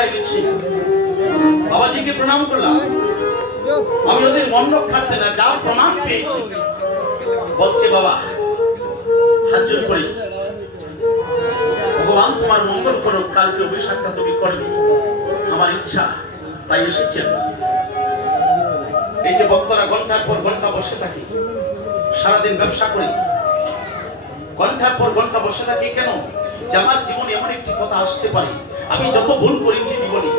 কোথায় গেছে? বাবাজিকে প্রণাম করলাম। আমি ওদের মন রক্ষার্থে না, যা প্রমাণ পেয়েছি বলছে বাবা হাত জোর করি, ভগবান তোমার মঙ্গল করুক, কালকে অভিষেকটা তুমি করবে, আমার ইচ্ছা, তাই এসেছি আমি। এই যে ভক্তরা ঘন্টার পর ঘন্টা বসে থাকি, সারাদিন ব্যবসা করি, ঘন্টার পর ঘন্টা বসে থাকি কেন? যে আমার জীবনে এমন একটি কথা আসতে পারে, আমি যত ভুল করেছি জীবনে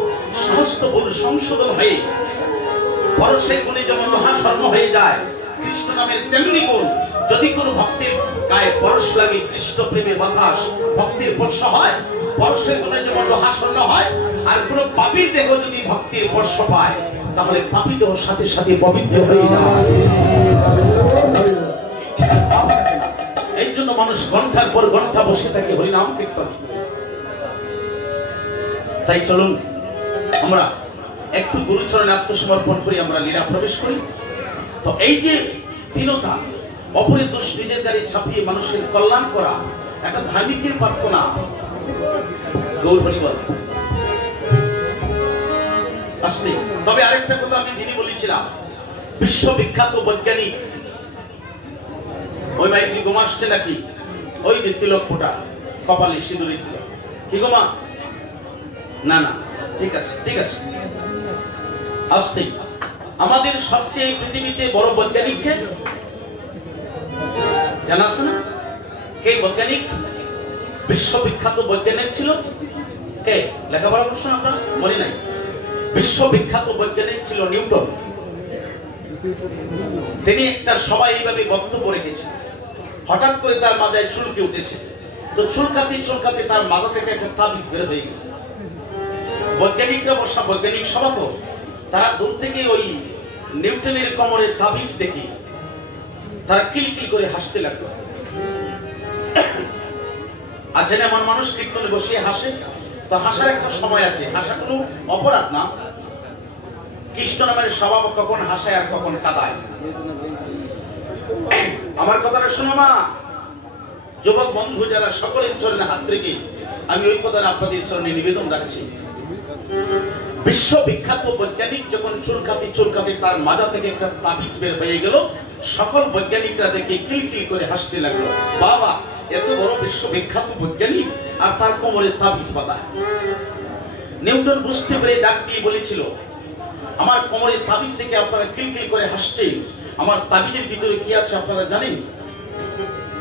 সমস্ত ভুল সংশোধন হয়ে পরশের গুণে যেমন লোহা স্বর্ণ হয়ে যায়, কৃষ্ণ নামের তেমনি গুণ যদি কোন ভক্তের গায়ে পরশ লাগে, কৃষ্ণ প্রেমের বাতাস ভক্তির স্পর্শ হয়, পরশের গুণে যেমন লোহা স্বর্ণ হয়। আর কোন পাপীর দেহ যদি ভক্তির স্পর্শ পায়, তাহলে পাপী দেহ সাথে সাথে পবিত্র হয়ে যায়। এই জন্য মানুষ ঘন্টার পর ঘন্টা বসে থাকে হরিনাম কীর্তন। তাই চলুন আমরা একটু গুরুচরণে আত্মসমর্পণ করি, আমরা লীলা প্রবেশ করি। তো এই যে দীনতা, অপরের দোষ নিজের গাড়ি ছাপিয়ে মানুষের কল্যাণ করা একটা ধার্মিকের প্রার্থনা। গৌর হরিবল আসলে তবে আরেকটা কথা আমি দিনই বলেছিলাম, বিশ্ববিখ্যাত বৈজ্ঞানিক ওই ভাই কি গোমা আসছে নাকি? ওই যে তিলক ফোটা কপালে সিঁদুরের তিলক, কি গোমা? না না, ঠিক আছে ঠিক আছে। আসতে আমাদের সবচেয়ে পৃথিবীতে বড় বৈজ্ঞানিক কে জানা আছে না? কে বৈজ্ঞানিক? বিশ্ববিখ্যাত বৈজ্ঞানিক ছিল কে? লেখাপড়া প্রশ্ন আপনারা বলি নাই। বিশ্ববিখ্যাত বৈজ্ঞানিক ছিল নিউটন। তিনি একটা সবাই এইভাবে বক্তব্য রেখেছেন, হঠাৎ করে তার মাথায় চুলকে উঠেছে, তো চুলকাতে চুলকাতে তার মাথা থেকে একটা তাবিজ বের হয়ে গেছে। বৈজ্ঞানিকরা বসা, বৈজ্ঞানিক সভা তো, তারা দূর থেকে ওই নিউটনের কোমরের তাবিজ দেখে তারা কিলকিল করে হাসতে লাগলো। আচ্ছা, এমন মানুষ কীর্তনে বসিয়ে হাসে, তো হাসার একটা সময় আছে, হাসা কোনো অপরাধ না। কৃষ্ণ নামের স্বভাব কখন হাসায় আর কখন কাঁদায়। আমার কথাটা শোনো মা, যুবক বন্ধু যারা, সকলের চরণে হাত রেখে আমি ওই কথাটা আপনাদের চরণে নিবেদন রাখছি। বিশ্ববিখ্যাত বৈজ্ঞানিক যখন চুলকাতে চুলকাতে তার মাজা থেকে একটা তাবিজ বের হয়ে গেল, সকল বৈজ্ঞানিকরা দেখে কিলকিল করে হাসতে লাগলো। বাবা, এত বড় বিশ্ববিখ্যাত বৈজ্ঞানিক আর তার কোমরে তাবিজ বাঁধা। নিউটন বুঝতে পেরে ডাক দিয়ে বলেছিল, আমার কোমরে তাবিজ দেখে আপনারা কিলকিল করে হাসছেন, আমার তাবিজের ভিতরে কি আছে আপনারা জানেন?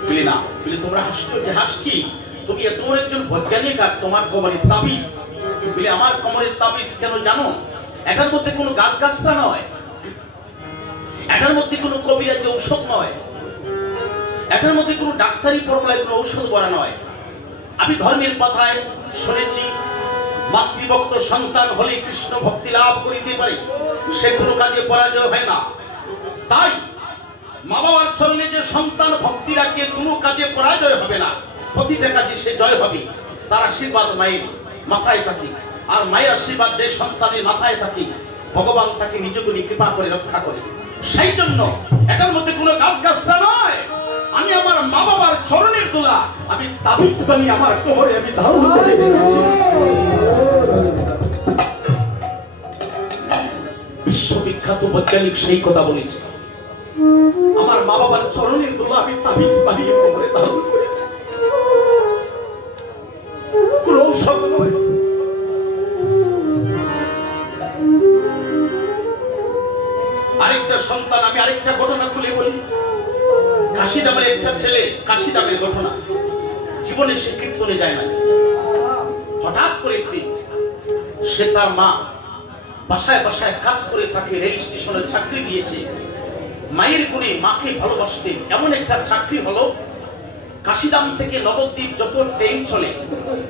বলে না। বলে তোমরা হাসছো? যে হাসছি। তুমি এত বড় একজন বৈজ্ঞানিক আর তোমার কোমরে তাবিজ। বলে আমার কোমরের তাবিজ কেন জানো? এটার মধ্যে কোনো গাছ গাছরা নয়, এটার মধ্যে কোনো কবিরাজি ঔষধ নয়, এটার মধ্যে কোনো ডাক্তারি ফর্মুলায় কোনো ঔষধ ভরা নয়। আমি ধর্মের পাতায় শুনেছি, মাতৃভক্ত সন্তান হলে কৃষ্ণ ভক্তি লাভ করিতে পারে, সে কোনো কাজে পরাজয় হয় না। তাই মা বাবার চরণে যে সন্তান ভক্তি রাখে, কোনো কাজে পরাজয় হবে না, প্রতিটা কাজে সে জয় হবে। তার আশীর্বাদ মায়ের মাথায় থাকে, আর মায়ের আশীর্বাদ যে সন্তানের মাথায় থাকে, ভগবান তাকে নিজ গুণে কৃপা করে রক্ষা করে। সেই জন্য এটার মধ্যে কোনো গাছ গাছরা নয়। আমি আমার মা বাবার চরণের দোলা আমি তাবিজ বানিয়ে আমার কোমরে আমি ধারণ করে বেরিয়েছি। বিশ্ববিখ্যাত বৈজ্ঞানিক সেই কথা বলেছে, আমার মা বাবার চরণের দোলা আমি তাবিজ বানিয়ে কোমরে ধারণ করেছি, কোন ঔষধ নয়। আরেকটা সন্তান, আমি আরেকটা ঘটনা খুলে বলি। কাশি দামের একটা ছেলে, কাশি দামের ঘটনা, জীবনে সে কীর্তনে যায় না। হঠাৎ করে একদিন সে তার মা বাসায় বাসায় কাজ করে তাকে রেল স্টেশনে চাকরি দিয়েছে। মায়ের গুণে মাকে ভালোবাসতেন, এমন একটা চাকরি হলো কাশিদাম থেকে নবদ্বীপ যত ট্রেন চলে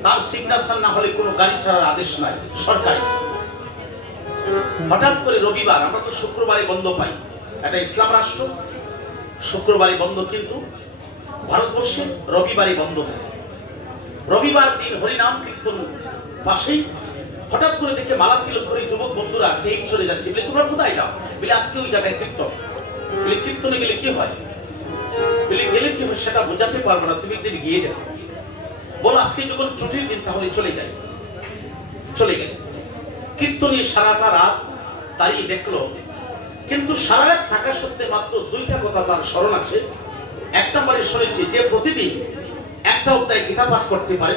তার সিগনেচার না হলে কোনো গাড়ি ছাড়ার আদেশ নাই সরকারি। হঠাৎ করে রবিবার, আমরা তো শুক্রবারে বন্ধ পাই, এটা ইসলাম রাষ্ট্র, শুক্রবারে বন্ধ, কিন্তু ভারতবর্ষে রবিবারে বন্ধ থাকে। রবিবার দিন হরিনাম কীর্তন পাশেই হঠাৎ করে দেখে মালা তিলক করে যুবক বন্ধুরা ট্রেন চলে যাচ্ছে। বলে তোমরা কোথায় যাও? বলে আজকে ওই জায়গায় কীর্তন। বলে কীর্তনে গেলে কি হয়? বলে গেলে কি হয় সেটা বোঝাতে পারবো না, তুমি একদিন গিয়ে দেখো। বল আজকে যখন ছুটির দিন তাহলে চলে যাই। চলে গেল। কীর্তনী সারাটা রাত তাই দেখলো, কিন্তু সারা রাত থাকা সত্ত্বে মাত্র দুইটা কথা তার স্মরণ আছে। এক নম্বরে শুনেছি যে প্রতিদিন একটা অধ্যায় গীতা পাঠ করতে পারে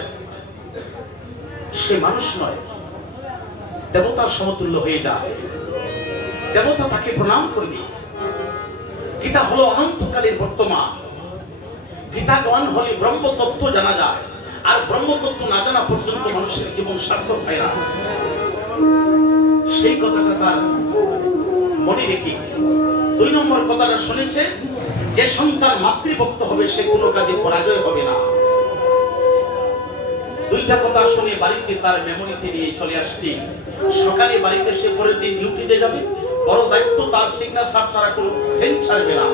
সে মানুষ নয়, দেবতার সমতুল্য হয়ে যায়, দেবতা তাকে প্রণাম করবে। গীতা হলো অনন্তকালের বর্তমান, গীতা জ্ঞান হলে ব্রহ্মতত্ত্ব জানা যায়, আর ব্রহ্মতত্ত্ব না জানা পর্যন্ত মানুষের জীবন সার্থক হয় না। সেই কথাটা তার মনে রেখে দুই নম্বর কথাটা শুনেছে যে সন্তান মাতৃভক্ত হবে সে কোনো কাজে পরাজয় হবে না। দুইটা কথা শুনে বাড়িতে তার মেমোরিতে নিয়ে চলে আসছি। সকালে বাড়িতে সে পরের দিন ডিউটিতে যাবে, বড় দায়িত্ব তার, সিগনেচার ছাড়া কোনো ট্রেন ছাড়বে না।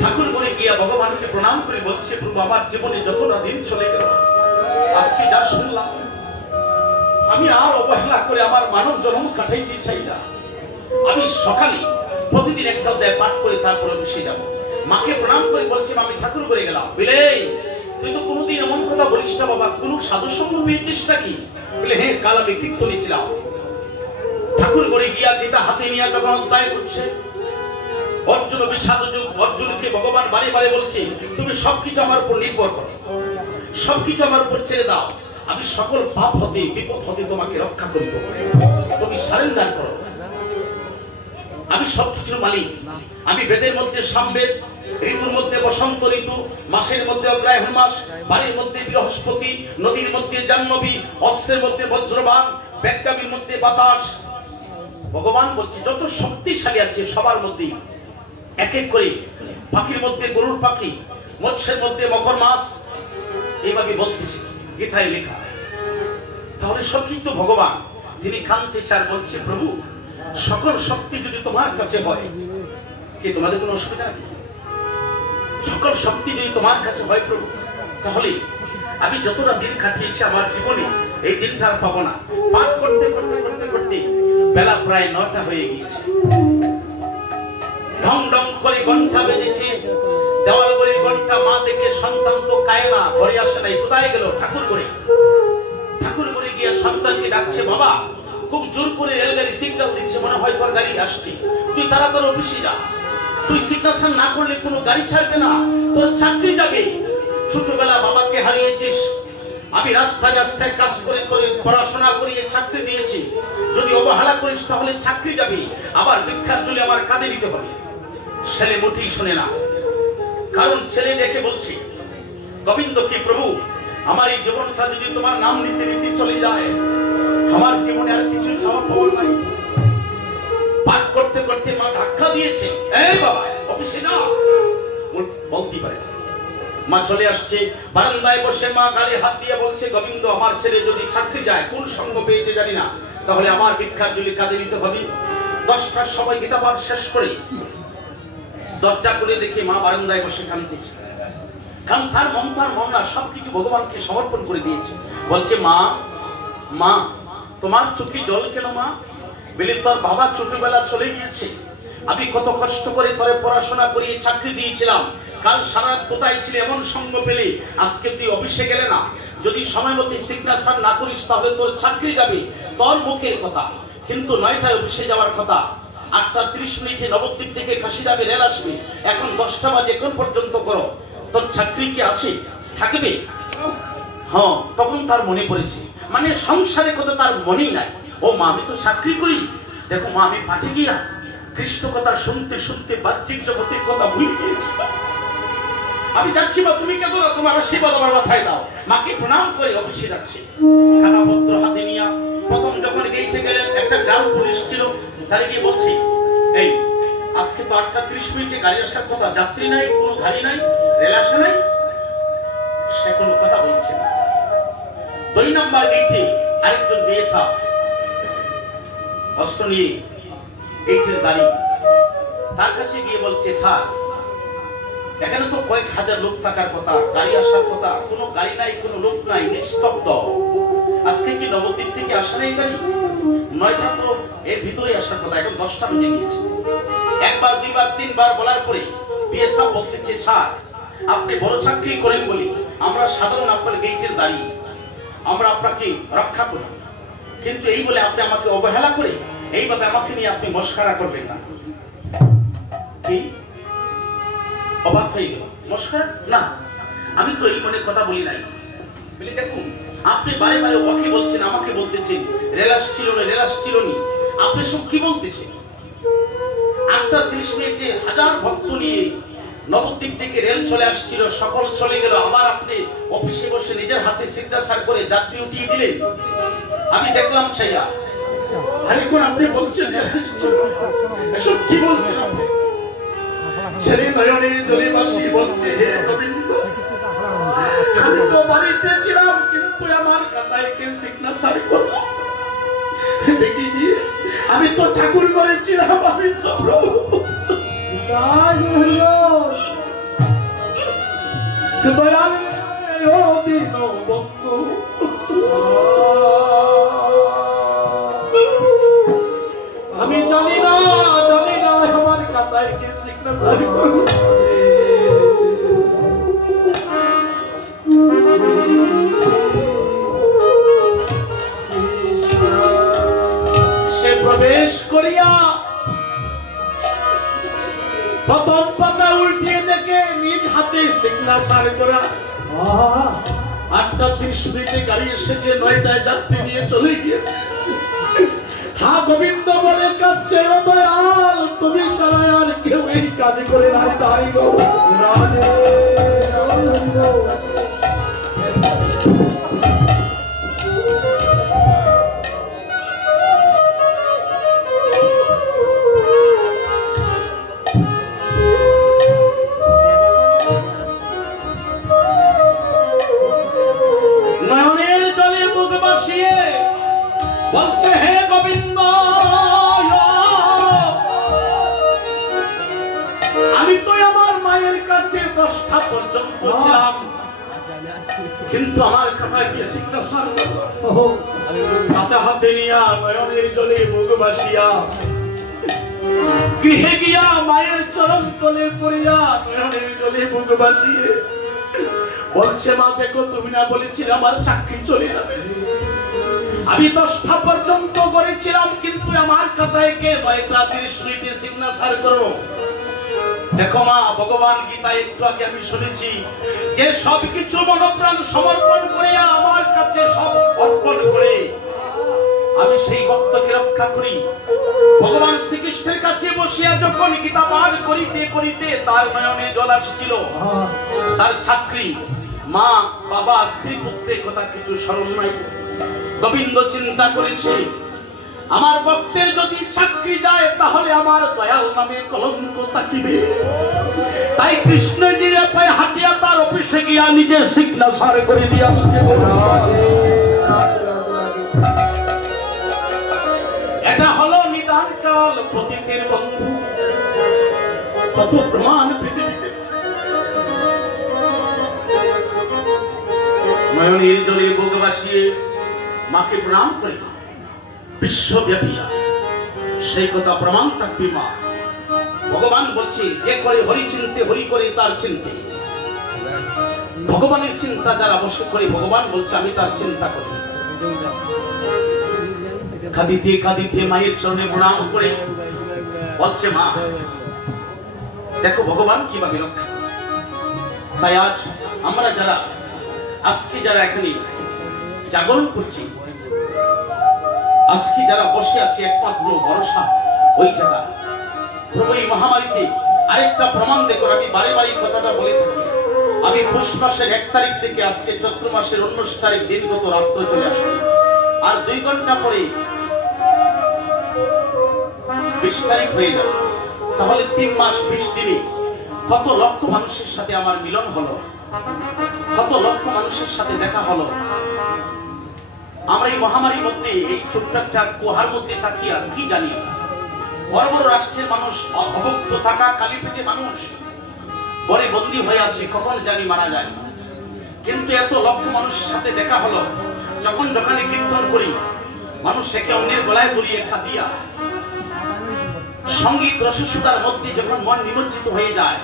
ঠাকুর ঘরে গিয়া ভগবানকে প্রণাম করে বলছে, প্রভু আমার জীবনে যতটা দিন চলে গেল আজকে যা শুনলাম আমি আর অবহেলা করে আমার মানব জন্ম কাটাইতে চাই না। আমি সকালে প্রতিদিন একটা অধ্যায় পাঠ করে তারপরে বসে যাব। মাকে প্রণাম করে বলছি, আমি ঠাকুর ঘরে গেলাম। বলে তুই তো কোনোদিন এমন কথা বলিস না বাবা, কোন সাধু সঙ্গ পেয়েছিস নাকি? বলে হ্যাঁ, কাল আমি কীর্তনে ছিলাম। ঠাকুর ঘরে গিয়া গীতা হাতে নিয়ে যখন অধ্যায় করছে, অর্জুন বিষাদ যুগ, অর্জুনকে ভগবান বারে বারে বলছে তুমি সবকিছু আমার উপর নির্ভর করো, সবকিছু আমার উপর ছেড়ে দাও, আমি সকল পাপ হতে বিপদ হতে তোমাকে রক্ষা করিব, তুমি সারেন্ডার করো, আমি সবকিছুর মালিক। আমি বেদের মধ্যে সামবেদ, ঋতুর মধ্যে বসন্ত ঋতু, মাসের মধ্যে অগ্রহায়ণ মাস, বাড়ির মধ্যে বৃহস্পতি, নদীর মধ্যে জাহ্নবী, অস্ত্রের মধ্যে বজ্রবাণ, ব্যাগগামীর মধ্যে বাতাস। ভগবান বলছে যত শক্তিশালী আছে সবার মধ্যে এক এক করে, পাখির মধ্যে গরুর পাখি, মৎস্যের মধ্যে মকর মাছ, এইভাবে বলতেছে গীতায় লেখা। তাহলে সবকিছু তো ভগবান। তিনি কান্তে সার বলছে, প্রভু সকল শক্তি যদি তোমার কাছে হয়, কি তোমাদের কোনো অসুবিধা নেই? সকল শক্তি যদি তোমার কাছে হয় প্রভু, তাহলে আমি যতটা দিন কাটিয়েছি আমার জীবনে এই দিনটা আর পাবো না। পাঠ করতে করতে করতে করতে বেলা প্রায় 9টা হয়ে গিয়েছে। ঢং ঢং করে ঘন্টা বেজেছে, দেওয়াল ঘড়ির ঘন্টা। মা দেখে সন্তান তো কায় না, ঘরে আসে নাই, কোথায় গেল? ঠাকুর ঘরে। ঠাকুর ঘরে গিয়ে সন্তানকে ডাকছে, বাবা খুব জোর করে রেলগাড়ি সিগন্যাল দিচ্ছে, মনে হয় তোর গাড়ি আসছে, তুই তাড়াতাড়ি অফিসে যা, তুই সিগনেচার না করলে কোনো গাড়ি ছাড়বে না, তোর চাকরি যাবে। ছোটবেলা বাবাকে হারিয়েছিস, আমি রাস্তায় রাস্তায় কাজ করে তোরে পড়াশোনা করিয়ে চাকরি দিয়েছি, যদি অবহেলা করিস তাহলে চাকরি যাবে, আবার ভিক্ষার জন্য আমার কাঁধে নিতে হবে। ছেলে মোটেই শোনে না, কারণ ছেলে দেখে বলছি, গোবিন্দ কি প্রভু আমার এই জীবনটা যদি তোমার নাম নিতে নিতে চলে যায়, আমার জীবনে আর কিছু চাওয়া পাওয়া নাই। পাঠ করতে করতে মা ধাক্কা দিয়েছে, এই বাবা অফিসে না, বলতে পারে। মা চলে আসছে, বারান্দায় বসে মা গালে হাত দিয়ে বলছে, গোবিন্দ আমার ছেলে যদি চাকরি যায়, কোন সঙ্গ পেয়েছে জানি না, তাহলে আমার ভিক্ষার জন্য কাঁধে নিতে হবে। 10টার সময় গীতা পাঠ শেষ করে দরজা করে দেখে মা বারান্দায় বসে কাঁদতেছে। কারণ তার মন, তার মনটা সবকিছু ভগবানকে সমর্পণ করে দিয়েছে। বলছে, মা মা তোমার চোখে জল কেন মা? বলে তোর বাবা ছোটবেলা চলে গিয়েছে, আমি কত কষ্ট করে তোরে পড়াশোনা করিয়ে চাকরি দিয়েছিলাম, কাল সারা রাত কোথায় ছিলে, এমন সঙ্গ পেলে, আজকে তুই অফিসে গেলে না, যদি সময় মতো সিগনেচার না করিস তাহলে তোর চাকরি যাবে। তোর মুখের কথা, কিন্তু 9টায় অফিসে যাওয়ার কথা, 8:30 নবদ্বীপ থেকে কাশিদাবে রেল আসবে, এখন 10টা বাজে, এখন পর্যন্ত করো, তোর চাকরি কি আছে? থাকবে? হ্যাঁ। তখন তার মনে পড়েছে, মানে সংসারে কথা তার মনেই নাই। ও মা আমি তো চাকরি করি, দেখো মা আমি পাঠে গিয়া কৃষ্ণ কথা শুনতে শুনতে বাহ্যিক জগতের কথা ভুলে গিয়েছি, আমি যাচ্ছি মা, তুমি কেন না, তোমার আশীর্বাদ আমার মাথায় দাও। মাকে প্রণাম করে অফিসে যাচ্ছে, খাতাপত্র হাতে নিয়ে। প্রথম যখন গেইটে গেলেন, একটা গ্রাম পুলিশ ছিল, তারে গিয়ে বলছি, এই আজকে তো 8:30 গাড়ি আসার কথা, যাত্রী নাই, কোনো গাড়ি নাই, রেল আসে নাই। সে কোনো কথা বলছে না। 2 নম্বর গেইটে আরেকজন বিএসএফ অস্ত্র নিয়ে গেইটের দাঁড়িয়ে, তার কাছে গিয়ে বলছে, স্যার এখানে তো কয়েক হাজার লোক থাকার কথা, গাড়ি আসার কথা, কোনো গাড়ি নাই, কোনো লোক নাই, নিস্তব্ধ, আজকে কি নবদ্বীপ থেকে আসা নাই গাড়ি? 9টা তো এর ভিতরে আসার কথা, এখন 10টা বেজে গিয়েছে। একবার, দুইবার, তিনবার বলার পরে বিএসএফ বলতেছে, স্যার আপনি বড় চাকরি করেন বলি আমরা সাধারণ আপনার গেইটের দাঁড়িয়ে, আমরা আপনাকে রক্ষা করি, কিন্তু এই বলে আপনি আমাকে অবহেলা করে এইভাবে আমাকে নিয়ে আপনি মস্কারা করবেন না। কি অবাক হয়ে গেল? মস্কারা না, আমি তো এই মনে কথা বলি নাই। বলি দেখুন, আপনি বারে বারে ওকে বলছেন, আমাকে বলতেছেন রেলাস ছিল না, রেলাস ছিল নি। আপনি সব কি বলতেছেন? 8:30 মিনিটে হাজার ভক্ত নিয়ে নবদ্বীপ থেকে রেল চলে আসছিল, সকল চলে গেল, আবার আপনি অফিসে বসে নিজের হাতে সিগনেচার করে যাত্রী উঠিয়ে দিলেন। আমি দেখলাম ছাইয়া। আর এখন আপনি বলছেন এসব কি বলছেন? আপনি ছেলে নয়নের জলে বাসি বলছে, হে গোবিন্দ, আমি তো বাড়িতে ছিলাম কিন্তু আমার খাতায় কে সিগনেচার করলাম দেখি গিয়ে, আমি তো ঠাকুর ঘরে ছিলাম, আমি তো প্রভু আমি জানি না আমার খাতায় কে সিগনেচার করব। সে প্রবেশ করিয়া প্রথম পাতা উল্টিয়ে দেখে নিজ হাতে সিগনেচার করা। 8:30 মিনিটে গাড়ি এসেছে, 9টায় যাত্রী নিয়ে চলে গিয়েছে। হা গোবিন্দ বলে কাছে, দয়াল তুমি ছাড়া আর কেউ এই কাজ করে নাই। তাই গো রাধে বলছে, হে গোবিন্দ, আমি তো আমার মায়ের কাছে 10টা পর্যন্ত ছিলাম, কিন্তু আমার খাতায় কে সিগনেচার করলো? খাতা হাতে নিয়া নয়নের জলে মুখ বাসিয়া গৃহে গিয়া মায়ের চরণ তলে পড়িয়া নয়নের জলে মুখ বাসিয়ে বলছে, মা দেখো, তুমি না বলেছিলে আমার চাকরি চলে যাবে? আমি 10টা পর্যন্ত করেছিলাম, কিন্তু আমার খাতায় কে 9:30 মিনিটে সিগনেচার করো? দেখো মা, ভগবান গীতায় একটু আগে আমি শুনেছি যে সবকিছু মনোপ্রাণ সমর্পণ করে আমার কাছে সব অর্পণ করে আমি সেই ভক্তকে রক্ষা করি। ভগবান শ্রীকৃষ্ণের কাছে বসিয়া যখন গীতা পাঠ করিতে করিতে তার নয়নে জল আসছিল। তার চাকরি, মা, বাবা, স্ত্রী, পুত্রের কথা কিছু স্মরণ নাই। গোবিন্দ চিন্তা করেছে, আমার ভক্তের যদি চাকরি যায় তাহলে আমার দয়াল নামে কলঙ্ক থাকিবে। তাই কৃষ্ণজির পায়ে হাতিয়া তার অফিসে গিয়া নিজে সিগনেচার করে দিয়ে আসছে। এটা হলো নিদান কাল প্রতীকের বন্ধু। কত প্রমাণ পৃথিবীতে। নয়নের জলে বুক বাসিয়ে মাকে প্রণাম করে বিশ্বব্যাপী সেই কথা প্রমাণ থাকবে মা। ভগবান বলছে, যে করে হরি চিন্তে, হরি করে তার চিন্তে। ভগবানের চিন্তা যারা অবশ্যই করে, ভগবান বলছে আমি তার চিন্তা করি। কাঁদিতে কাঁদিতে মায়ের চরণে প্রণাম করে বলছে, মা দেখো ভগবান কিভাবে রক্ষা। তাই আজ আমরা যারা আজকে যারা এখানে জাগরণ করছি, আজকে যারা বসে আছে, একমাত্র ভরসা ওই জায়গা প্রভু। এই মহামারীতে আরেকটা প্রমাণ দেখুন, আমি বারে বারে কথাটা বলে থাকি। আমি পৌষ মাসের 1 তারিখ থেকে আজকে চৈত্র মাসের 19 তারিখ দিনগত রাত্র চলে আসছি, আর 2 ঘন্টা পরে 20 তারিখ হয়ে যাবে। তাহলে 3 মাস 20 দিনে কত লক্ষ মানুষের সাথে আমার মিলন হলো, কত লক্ষ মানুষের সাথে দেখা হলো। আমরা এই মহামারীর মধ্যে, এই ছোট্ট একটা কুহার মধ্যে তাকিয়া কি জানি, বড় বড় রাষ্ট্রের মানুষ, অভুক্ত থাকা কালীপেটে মানুষ বড় বন্দী হয়ে আছে, কখন জানি মারা যায়। কিন্তু এত লক্ষ মানুষের সাথে দেখা হলো। যখন দোকানে কীর্তন করি, মানুষ একে অন্যের গলায় বলিয়ে কাঁদিয়া, সঙ্গীত রসসুতার মধ্যে যখন মন নিমজ্জিত হয়ে যায়,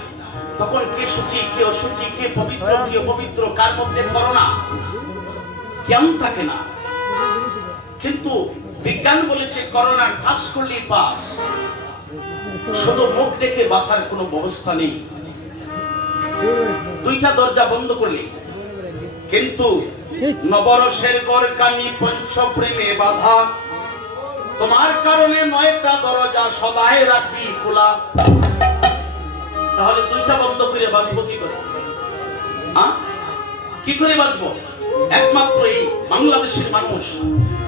তখন কে সূচি, কে অসুচি, কে পবিত্র, কে অপবিত্র, কার মধ্যে করোনা কেমন থাকে না। কিন্তু বিজ্ঞান বলেছে করোনা টাচ করলেই পাস, শুধু মুখ দেখে বাঁচার কোনো ব্যবস্থা নেই, দুইটা দরজা বন্ধ করলে। কিন্তু নবরসের গরকানি পঞ্চ প্রেমে বাধা, তোমার কারণে 9টা দরজা সবাই রাখি খোলা। তাহলে দুইটা বন্ধ করে বাঁচবো কি করে? কি করে বাঁচবো? একমাত্র এই বাংলাদেশের মানুষ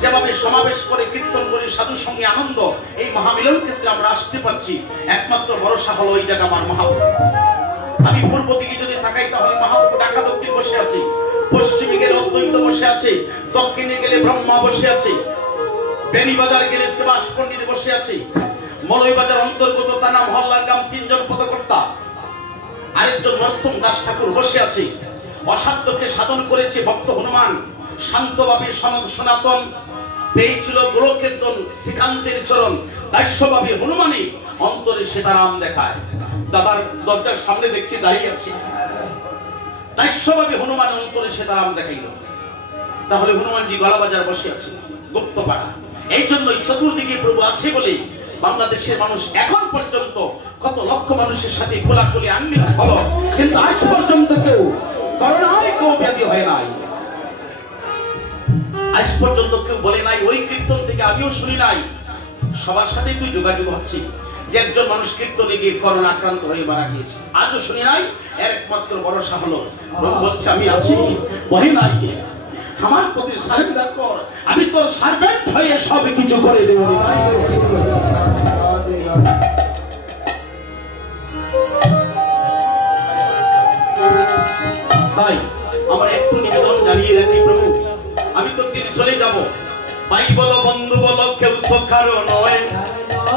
যেভাবে সমাবেশ করে, কীর্তন করে, সাধু সঙ্গে আনন্দ, এই মহামিলন ক্ষেত্রে আমরা আসতে পারছি, একমাত্র ভরসা হলো ওই জায়গা আমার মহাপ্রভু। আমি পূর্ব দিকে যদি তাকাই তাহলে মহাপ্রভু ঢাকা দক্ষিণ বসে আছে, পশ্চিমে গেলে অদ্বৈত বসে আছে, দক্ষিণে গেলে ব্রহ্মা বসে আছে, বেনিবাজার গেলে সুভাষ পণ্ডিত বসে আছে, মলয়বাজার অন্তর্গত তানা মহল্লার গ্রাম 3 জন পদকর্তা, আরেকজন নরোত্তম দাস ঠাকুর বসে আছে। অসাধ্যকে সাধন করেছে ভক্ত হনুমান, শান্তভাবে সনাতন পেয়েছিল গোলকীর্তন শ্রীকান্তের চরণ, দাস্যভাবে হনুমানে অন্তরে সীতারাম দেখায়। দাদার দরজার সামনে দেখছি দাঁড়িয়ে আছে, দাস্যভাবে হনুমানের অন্তরে সীতারাম দেখাইল। তাহলে হনুমানজি গলাবাজার বসে আছে, গুপ্তপাড়া। এই জন্যই চতুর্দিকে প্রভু আছে বলে বাংলাদেশের মানুষ এখন পর্যন্ত কত লক্ষ মানুষের সাথে খোলাখুলি আঙ্গিক হলো, কিন্তু আজ পর্যন্ত কেউ করোনায় কেউ ব্যাধি হয় নাই। আজ পর্যন্ত কেউ বলে নাই, ওই কীর্তন থেকে আমিও শুনি নাই, সবার সাথেই তুই যোগাযোগ হচ্ছে যে একজন মানুষ কীর্তনে গিয়ে করোনা আক্রান্ত হয়ে মারা গিয়েছে, আজও শুনি নাই। এর একমাত্র ভরসা হলো প্রভু বলছে আমি আছি, ভয় নাই, আমার প্রতি সারেন্ডার কর, আমি তোর সার্ভেন্ট হয়ে সব কিছু করে দেব। তাই আমার একটু নিবেদন জানিয়ে রাখি প্রভু, আমি তো তীর চলে যাব, ভাই বলো বন্ধু বলো কেউ তো কারো নয়,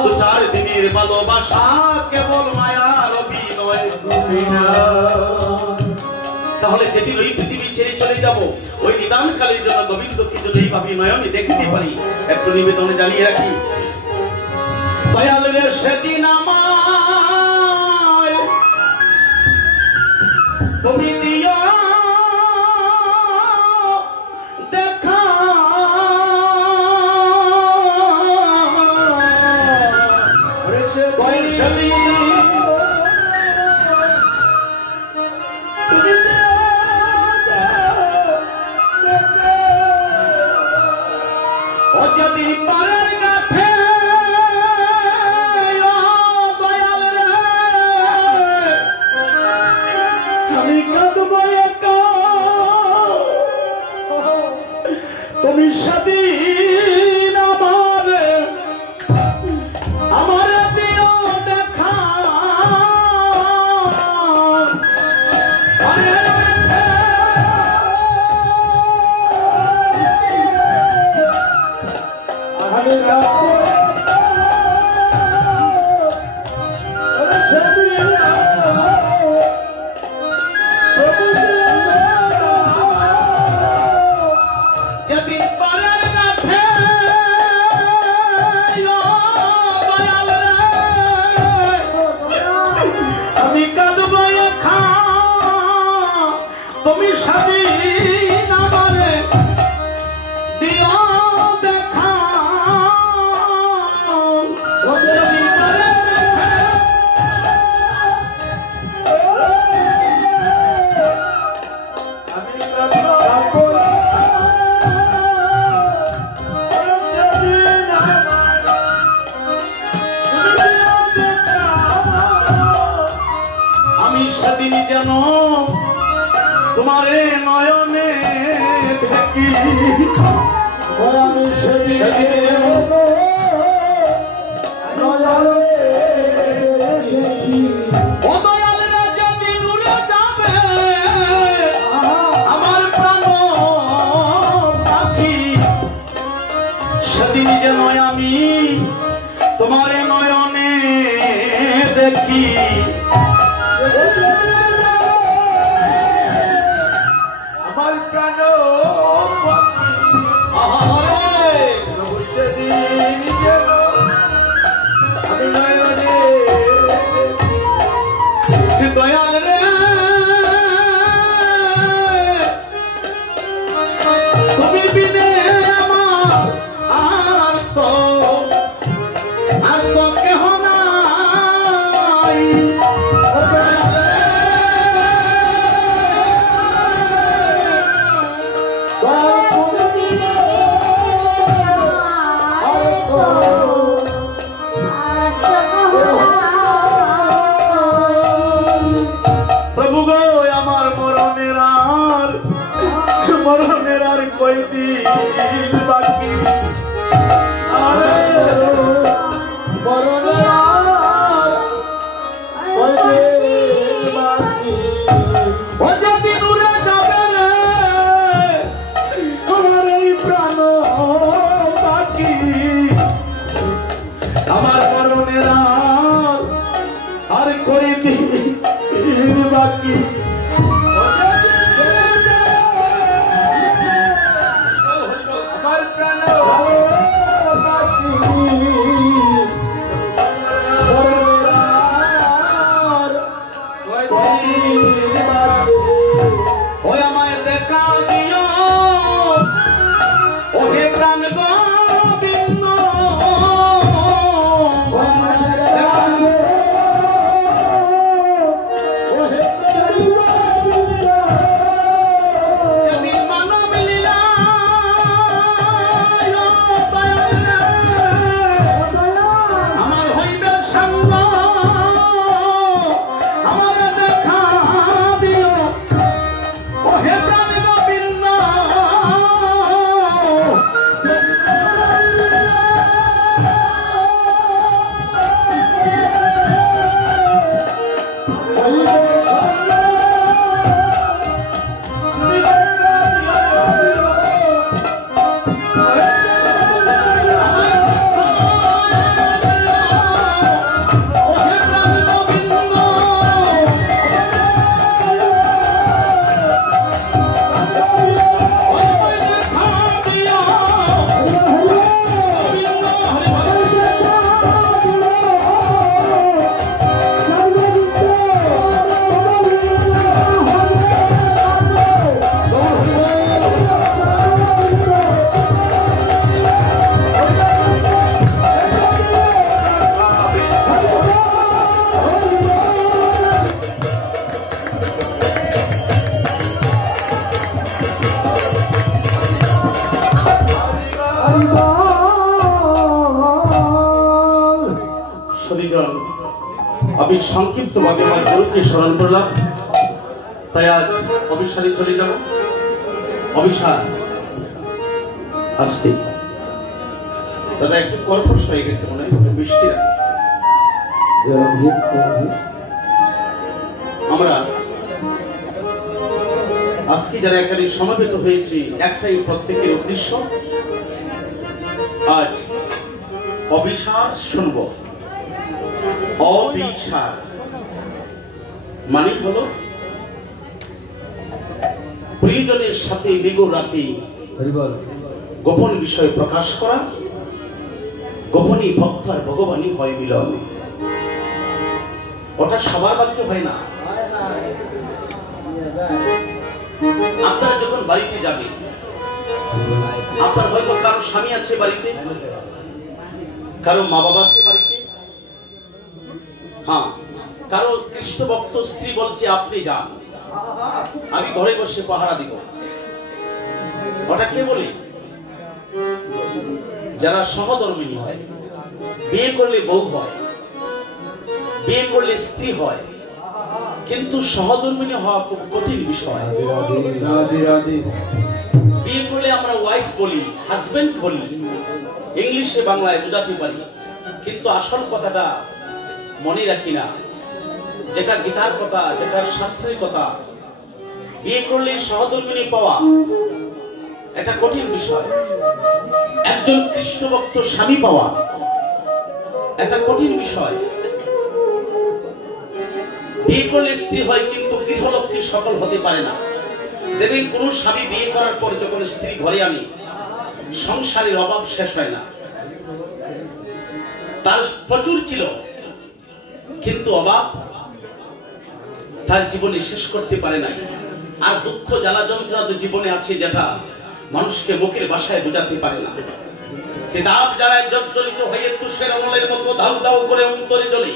2-4 দিনের ভালোবাসা কেবল মায়ার অভিনয়। তাহলে যেদিন ওই পৃথিবী ছেড়ে চলে যাব, ওই নিদান কালের জন্য গোবিন্দকে যদি এইভাবে নয়নে দেখতে পারি, একটু নিবেদন জানিয়ে রাখি। দয়াল রে সেদিন আমায় তুমি দিও দেখা, তুমি সেদিন আমার দিও দেখা, তুমি স্বাধীন আমারে দিও দেখা, আমি সেদিন যেন তোমারে নয়নে দেখি, আমি সেদিন ও দয়াল রাজা দিন উড়ে যাবে আমার প্রাণ পাখি, সেদিন যেন আমি তোমারে নয়নে দেখি। আমার প্রাণ সেদিন যেন আমি নয়নে, দয়াল রে তুমি বিনে আমার সদীজন, আমি সংক্ষিপ্তভাবে আমার গুরুকে স্মরণ করলাম, তাই আজ অভিসারে চলে যাব। অভিসার আসতে দাদা একটু কর্কশ হয়ে গেছে মনে হয়, বৃষ্টি আমরা আজকে যারা এখানে সমবেত হয়েছি একটাই প্রত্যেকের উদ্দেশ্য, আজ অভিসার শুনব। অভিসার মানে হলো প্রিয়জনের সাথে লিগো রাতে গোপন বিষয় প্রকাশ করা। গোপনী ভক্ত আর ভগবানই হয় মিলন। ওটা সবার বাক্য হয় না। আপনারা যখন বাড়িতে যাবেন, আপনার হয়তো কারো স্বামী আছে বাড়িতে, কারো মা বাবা আছে বাড়িতে, হ্যাঁ, কারো কৃষ্ণ ভক্ত স্ত্রী বলছে আপনি যান, আমি ঘরে বসে পাহারা দিব। ওটা কে বলে? যারা সহধর্মিণী হয়, বিয়ে করলে বউ হয়, বিয়ে করলে স্ত্রী হয়, কিন্তু সহধর্মিণী হওয়া খুব কঠিন বিষয়। বিয়ে করলে আমরা ওয়াইফ বলি, হাজবেন্ড বলি, ইংলিশে বাংলায় বোঝাতে পারি, কিন্তু আসল কথাটা মনে রাখি না। যেটা গীতার কথা, যেটা শাস্ত্রের কথা, বিয়ে করলে সহধর্মিণী পাওয়া এটা কঠিন বিষয়। একজন কৃষ্ণ ভক্ত স্বামী পাওয়া এটা কঠিন বিষয়। বিয়ে করলে স্ত্রী হয়, কিন্তু গৃহলক্ষ্মী সকল হতে পারে না। দেখবেন কোন স্বামী বিয়ে করার পরে যখন স্ত্রী ঘরে আনে, সংসারের অভাব শেষ হয় না। তার প্রচুর ছিল, কিন্তু অভাব তার জীবনে শেষ করতে পারে নাই। আর দুঃখ জ্বালা যন্ত্রণা তো জীবনে আছে, যেটা মানুষকে মুখের ভাষায় বোঝাতে পারে না। কিতাব জ্বালায় জর্জরিত হয়ে তুষের অমলের মতো ধাউ ধাউ করে অন্তরে জ্বলে।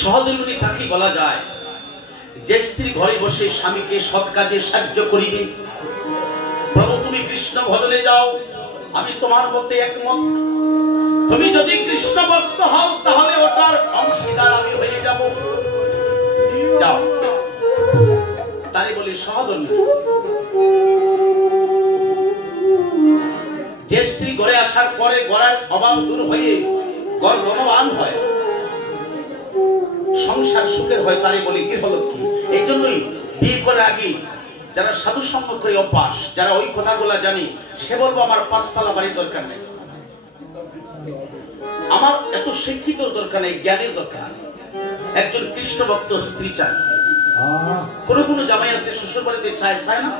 সহধর্মিণী তাকে বলা যায় যে স্ত্রী ঘরে বসে স্বামীকে সৎ কাজে সাহায্য করিবে। প্রভু তুমি কৃষ্ণ ভজনে যাও, আমি তোমার মতে একমত। তুমি যদি কৃষ্ণ ভক্ত হও, তাহলে ওটার অংশীদার আমি হয়ে যাব। যাও, তাই বলে সহধর্মিণী। যে স্ত্রী ঘরে আসার পরে ঘরের অভাব দূর হয়ে ঘর রণবান হয়, সংসার সুখের হয়, তাই বলে গৃহলক্ষ্মী। এই জন্যই বিয়ে করার আগে যারা সাধু সঙ্গ করে অভ্যাস, যারা ওই কথাগুলা জানি, সে বলবো আমার 5 তলা বাড়ির দরকার নেই, আমার এত শিক্ষিত দরকার নেই, জ্ঞানের দরকার। একজন কৃষ্ণ ভক্ত স্ত্রী চায়। কোন কোন জামাই আছে শ্বশুর বাড়িতে চায় না,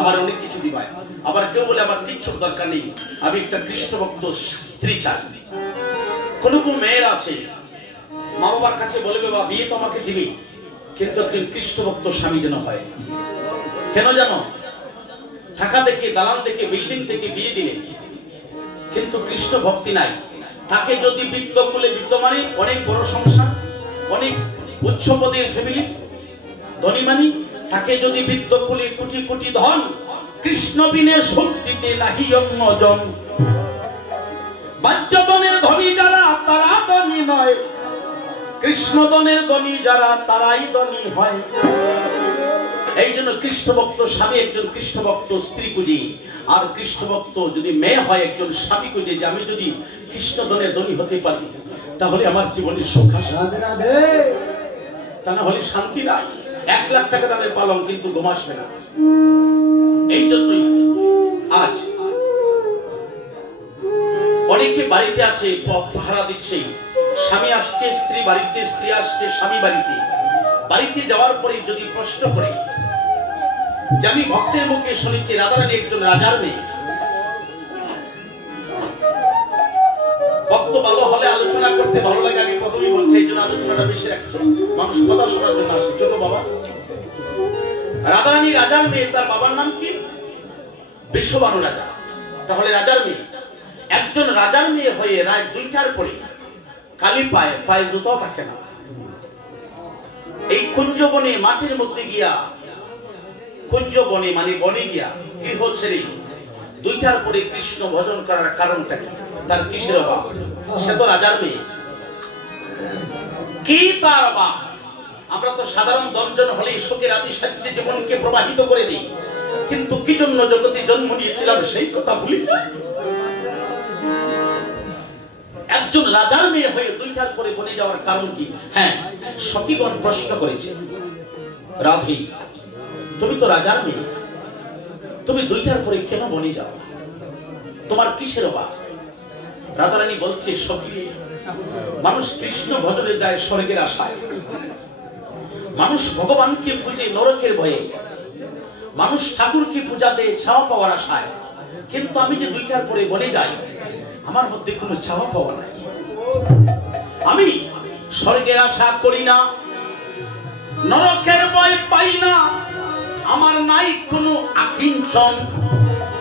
আমার অনেক কিছু দিবায়। আবার কেউ বলে আমার কিচ্ছুর দরকার নেই, আমি একটা কৃষ্ণ ভক্ত স্ত্রী চাই। কোন কোন মেয়ের আছে মা বাবার কাছে বলে, বাবা বিয়ে তো আমাকে দিবি, কিন্তু একজন কৃষ্ণ ভক্ত স্বামী যেন হয়। কেন জানো? টাকা দেখে, দালান দেখে, বিল্ডিং থেকে বিয়ে দিলে, কিন্তু কৃষ্ণ ভক্তি নাই। তাকে যদি বিদ্য বলে, বিদ্য মানে অনেক বড় সংসার, অনেক উচ্চ পদের ফ্যামিলি, ধনী মানি, তাকে যদি বিদ্য বলে কোটি কোটি ধন, কৃষ্ণ বিনে সুখ দিতে নাহি অন্যজন। বাহ্যধনের ধনী যারা, তারা ধনী নয়, কৃষ্ণধনের ধনী যারা, তারাই ধনী হয়। এই জন্য কৃষ্ণ ভক্ত স্বামী একজন কৃষ্ণ ভক্ত স্ত্রী খুঁজি, আর কৃষ্ণ ভক্ত যদি মেয়ে হয় একজন স্বামী খুঁজে, যে আমি যদি কৃষ্ণধনের ধনী হতে পারি, তাহলে আমার জীবনে সুখ আসে। তা না হলে শান্তি নাই। 1 লাখ টাকা দামের পালং, কিন্তু ঘুম আসবে না। এই জন্যই আজ অনেকে বাড়িতে আসে, পাহারা দিচ্ছে, স্বামী আসছে স্ত্রী বাড়িতে, স্ত্রী আসছে স্বামী বাড়িতে। বাড়িতে যাওয়ার পরে যদি প্রশ্ন করে যে আমি ভক্তের মুখে শুনেছি রাধারানী একজন রাজার মেয়ে, ভক্ত ভালো হলে আলোচনা করতে ভালো লাগে, আমি প্রথমেই বলছি, এই জন্য আলোচনাটা বেশি রাখছি, মানুষ কথা শোনার জন্য আসে। ছোট বাবা, রাধারানী রাজার মেয়ে, তার বাবার নাম কি? বিশ্ববানু রাজা। তাহলে রাজার মেয়ে, একজন রাজার মেয়ে হয়ে রাত 2টার পরে খালি পায়ে, পায়ে জুতাও থাকে না, এই কুঞ্জবনে মাটির মধ্যে গিয়া, কুঞ্জবনে মানে বনে গিয়া, গৃহ ছেড়ে দুইটার পরে কৃষ্ণ ভজন করার কারণটা কি? তার কিসের অভাব? সে তো রাজার মেয়ে। কি তার অভাব? আমরা তো সাধারণ দর্জন হলে শোকের আদি সাহায্যে জীবনকে প্রবাহিত করে দিই, কিন্তু কি জন্য জগতে জন্ম নিয়েছিলাম সেই কথা ভুলি না। একজন রাজার মেয়ে হয়ে দুইটার পরে বনে যাওয়ার কারণ কি? হ্যাঁ, সখীগণ প্রশ্ন করেছে, রাধে তুমি তো রাজার মেয়ে, তুমি দুইটার পরে কেন বনে যাও? তোমার কিসের অভাব? রাধারানী বলছে, সখী মানুষ কৃষ্ণ ভজনে যায় স্বর্গের আশায়, মানুষ ভগবানকে পূজে নরকের ভয়ে, মানুষ ঠাকুরকে পূজা দেয় ছাওয়া পাওয়ার আশায়, কিন্তু আমি যে দুইটার পরে বনে যাই আমার মধ্যে কোনো ছাওয়া পাওয়া নাই। আমি স্বর্গের আশা করি না, নরকের ভয় পাই না, আমার নাই কোনো আকিঞ্চন।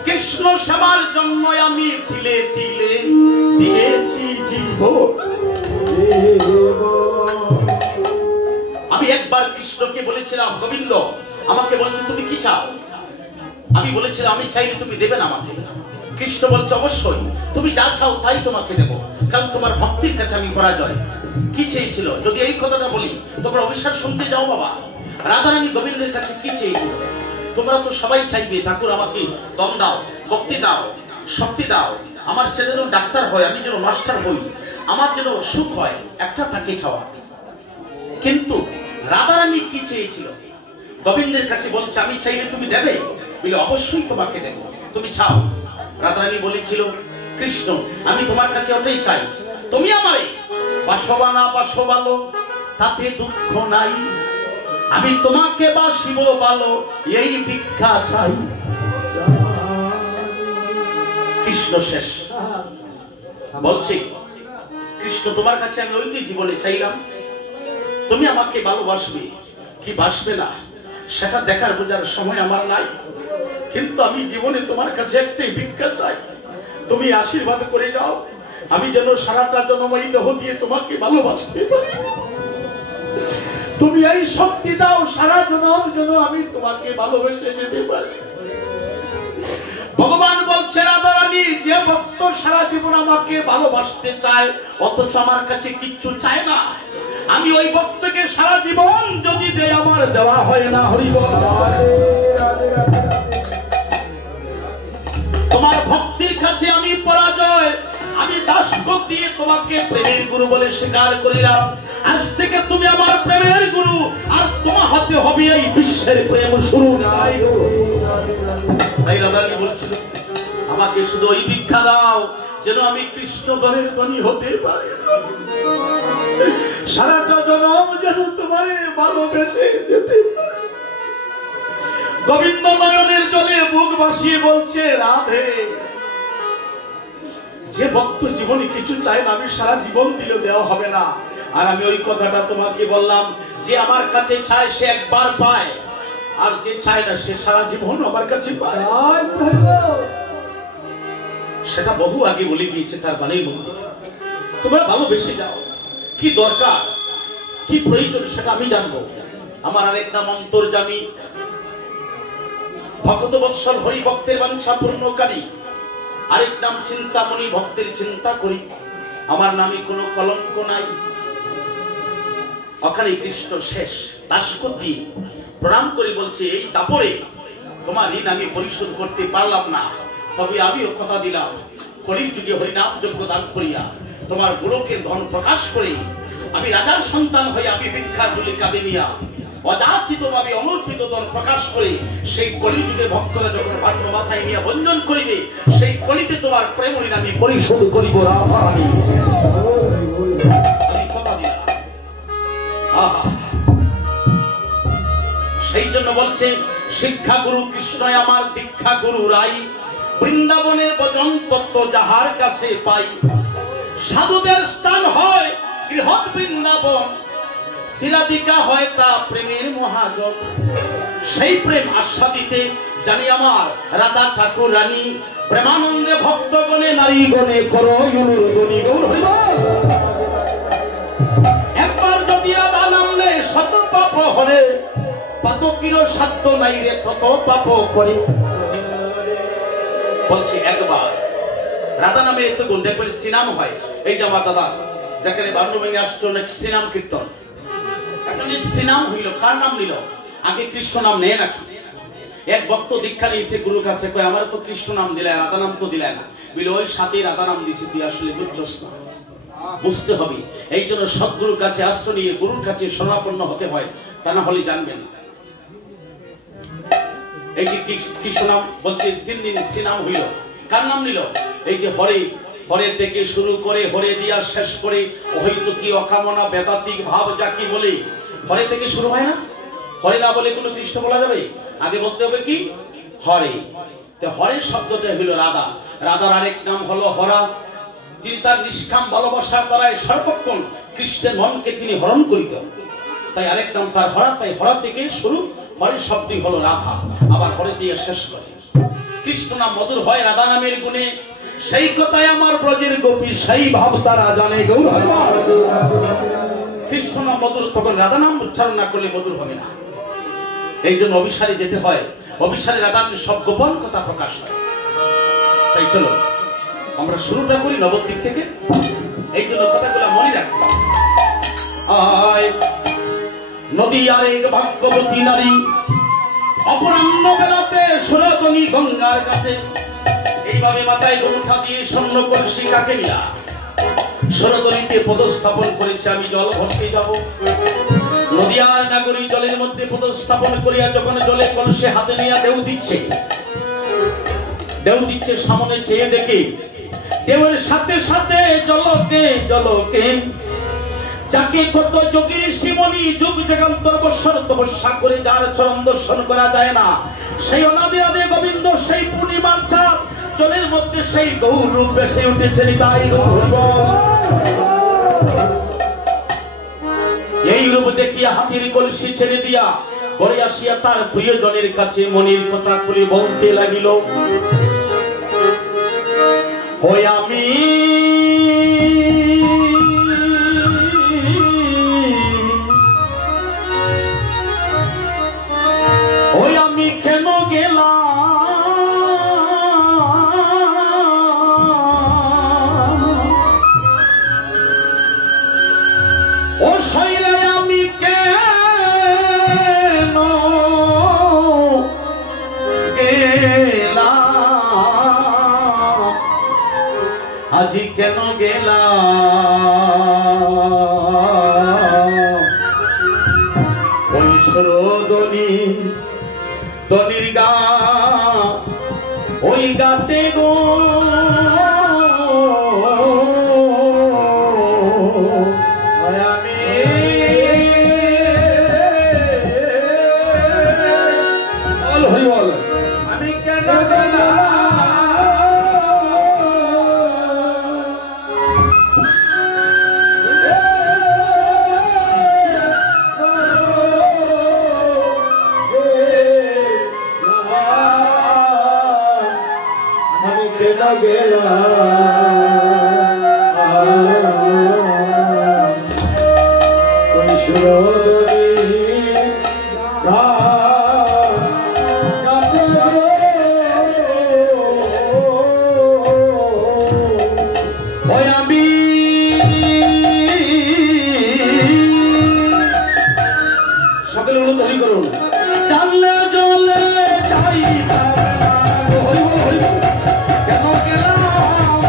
কৃষ্ণ সেবার জন্য আমি তিলে তিলে দিয়েছি জীবন। আমি একবার কৃষ্ণকে বলেছিলাম, গোবিন্দ আমাকে বলছে তুমি কি চাও? আমি বলেছিলাম আমি চাইলে তুমি দেবে না আমাকে। কৃষ্ণ বলছে অবশ্যই, তুমি যা চাও তাই তোমাকে দেব, কারণ তোমার ভক্তির কাছে আমি পরাজয়। কি চেয়েছিল? যদি এই কথাটা বলি তোমরা অবিশ্বাস শুনতে যাও বাবা। রাধারানী গোবিন্দের কাছে কি চেয়েছিল? তোমরা তো সবাই চাইবে ঠাকুর আমাকে দম দাও, ভক্তি দাও, শক্তি দাও, আমার ছেলে যেন ডাক্তার হয়, আমি যেন মাস্টার হই, আমার যেন সুখ হয়, একটা তাকে চাওয়া। কিন্তু রাধারানী কি চেয়েছিল? গোবিন্দের কাছে বলছে আমি চাইলে তুমি দেবে? বলে অবশ্যই তোমাকে দেব, তুমি চাও। রাধারানী বলেছিল, কৃষ্ণ আমি তোমার কাছে ওটাই চাই, তুমি আমারে বাসবা না বাসো ভালো তাতে দুঃখ নাই, আমি তোমাকে বাসিব ভালো এই ভিক্ষা চাই। কৃষ্ণ শেষ বলছে, কৃষ্ণ তোমার কাছে আমি ওইটাই জীবনে চাইলাম, তুমি আমাকে ভালোবাসবে কি বাসবে না সেটা দেখার বোঝার সময় আমার নাই, কিন্তু আমি জীবনে তোমার কাছে একটাই ভিক্ষা চাই, তুমি আশীর্বাদ করে যাও আমি যেন সারাটা জন্ম এই দেহ দিয়ে তোমাকে ভালোবাসতে পারি। তুমি এই শক্তি দাও সারা জনম যেন আমি তোমাকে ভালোবেসে যেতে পারি। ভগবান বলছে রাধারানী, যে ভক্ত সারা জীবন আমাকে ভালোবাসতে চায় অথচ আমার কাছে কিচ্ছু চায় না, আমি ওই ভক্তকে সারা জীবন যদি দেয় আমার দেওয়া হয় না। হরি বল। তোমার ভক্তির কাছে আমি পরাজয়, আমি দাসত্ব দিয়ে তোমাকে প্রেমের গুরু বলে স্বীকার করিলাম, আজ থেকে তুমি আমার প্রেমের গুরু, আর তোমার হাতে হবে এই বিশ্বের প্রেম শুরু। তাই রাধারানী বলছিল আমাকে শুধু ওই ভিক্ষা দাও যেন আমি কৃষ্ণ গণের ধনী হতে পারি, সারাটা জনম যেন তোমারে ভালোবেসে যেতে পারি। গোবিন্দ নয়নের জলে বুক ভাসিয়ে বলছে, রাধে যে ভক্ত জীবনে কিছু চায় না আমি সারা জীবন দিলেও দেওয়া হবে না। আর আমি ওই কথাটা তোমাকে বললাম, যে আমার কাছে চায় সে একবার পায়, আর যে চায় না সে সারা জীবন আমার কাছে পায়। সেটা বহু আগে বলে গিয়েছে তার বাণীর মধ্যে। তোমরা ভালোবেসে যাও, কি দরকার কি প্রয়োজন সেটা আমি জানবো। আমার আরেক নাম অন্তর্যামী, ভক্ত বৎসল হরি ভক্তের বাঞ্ছা পূর্ণকারী, আরেক নাম চিন্তামণি ভক্তের চিন্তা করি, আমার নামে কোনো কলঙ্ক নাই। অকালে কৃষ্ণ শেষ দাসপতি প্রণাম করে বলছে, এই দাপরে তোমার ঋণ আমি পরিশোধ করতে পারলাম না, তবে আমিও কথা দিলাম কলির যুগে হরিনাম যজ্ঞ দান করিয়া তোমার গোলকের ধন প্রকাশ করে আমি রাজার সন্তান হয়ে আমি ভিক্ষার বলে কাঁদে নিয়া অযাচিত ভাবে অমর্পিত ধন প্রকাশ করে সেই কলি যুগের ভক্তরা যখন ভাণ্ড মাথায় নিয়ে বঞ্জন করিবে, সেই কলিতে তোমার প্রেম ঋণ আমি পরিশোধ করিব। রাধারানী আমি কথা দিলাম। সেই জন্য বলছে, শিক্ষা গুরু কৃষ্ণ আমার দীক্ষা গুরু রাই, বৃন্দাবনের ভজন তত্ত্ব যাহার কাছে পাই, সাধুদের স্থান হয় গৃহৎ বৃন্দাবন, শিলাদিকা হয় তা প্রেমের মহাজন। সেই প্রেম আস্বাদিতে জানি আমার রাধা ঠাকুর রানী, প্রেমানন্দে ভক্তগণে নারীগণে করো গণি গৌর। একবার যদি রাধা নামলে শত পাপ হরে, পাতকির সাধ্য নাই রে তত পাপ করে। বলছি একবার রাধা নামে এত গুণ দেখবেন শ্রীনাম হয়। এই যে আমার দাদা যেখানে বান্ডুভেঙে আসছে অনেক শ্রীনাম কীর্তন, এখন শ্রীনাম হইল, কার নাম নিল? আগে কৃষ্ণ নাম নেয় নাকি? এক ভক্ত দীক্ষা নিয়েছে গুরুর কাছে, কয় আমার তো কৃষ্ণ নাম দিলে, রাধা নাম তো দিলে না। বলে ওই সাথে রাধা নাম দিছি, তুই আসলে বুঝছস না। বুঝতে হবে, এই জন্য সদ্গুরুর কাছে আশ্রয় নিয়ে গুরুর কাছে শরণাপন্ন হতে হয়, তা না হলে জানবেন না। এই যে কৃষ্ণ নাম বলছে 3 দিন শ্রীনাম হইল, কার নাম নিল? এই যে হরে, হরে থেকে শুরু করে হরে দিয়া শেষ করে হয়তো কি অকামনা বেদাতিক ভাব যা কি বলে, হরে থেকে শুরু হয় না? হরে না বলে কোনো কৃষ্ণ বলা যাবে? আগে বলতে হবে কি হরে। তো হরে শব্দটা হলো রাধা, রাধার আরেক নাম হলো হরা। তিনি তার নিষ্কাম ভালোবাসার দ্বারা সর্বক্ষণ কৃষ্ণের মনকে তিনি হরণ করিতেন, তাই আরেক নাম তার হরা। তাই হরা থেকে শুরু, হরে শব্দই হলো রাধা, আবার হরে দিয়ে শেষ করে। কৃষ্ণ নাম মধুর হয় রাধা নামের গুণে, সেই কথায় আমার ব্রজের গোপী সেই ভাব তারা জানে। কৃষ্ণ নাম মধুর, তখন রাধা নাম উচ্চারণ না করলে মধুর হবে না। এই জন্য অভিসারে যেতে হয়, অভিসারে রাধার সব গোপন কথা প্রকাশ হয়। তাই চলো আমরা শুরুটা করি নবদ্বীপ থেকে, এই জন্য কথাগুলো মনে রাখবো। নদী আর এক ভাগ্যবতী নারী, অপরাহ্ন বেলাতে সনাতনী গঙ্গার কাছে এইভাবে মাথায় গরুঠা দিয়ে স্বর্ণ কলসি কাকে নিয়া সনাতনীতে পদস্থাপন করেছে। আমি জল ভরতে যাব, নদিয়ার নাগরী জলের মধ্যে পদস্থাপন করিয়া যখন জলে কলসে হাতে নিয়ে ঢেউ দিচ্ছে, ঢেউ দিচ্ছে, সামনে চেয়ে দেখে ঢেউয়ের সাথে সাথে জলকে জলকে যাকে কত যোগীর শিবনী যুগ যুগান্তর বৎসর তপস্যা করে যার চরণ দর্শন করা যায় না, সেই অনাদি আদি গোবিন্দ সেই পূর্ণিমার চাঁদ জলের মধ্যে সেই গৌর রূপ ভেসে উঠেছে। তাই এই রূপ দেখিয়া হাতির কলসি ছেড়ে দিয়া ঘরে আসিয়া তার প্রিয়জনের কাছে মনির কথা করে বলতে লাগিল, ওই আমি কেন গেলাম, ও শৈলে আমি কেন গেলাম, আজি কেন গেলাম, ওই সরোদনী দনির গা ওই গাতে গো আমি কেন সকলে হলো তৈরি করুন, জানলে জলে যাই কেন গেলাম,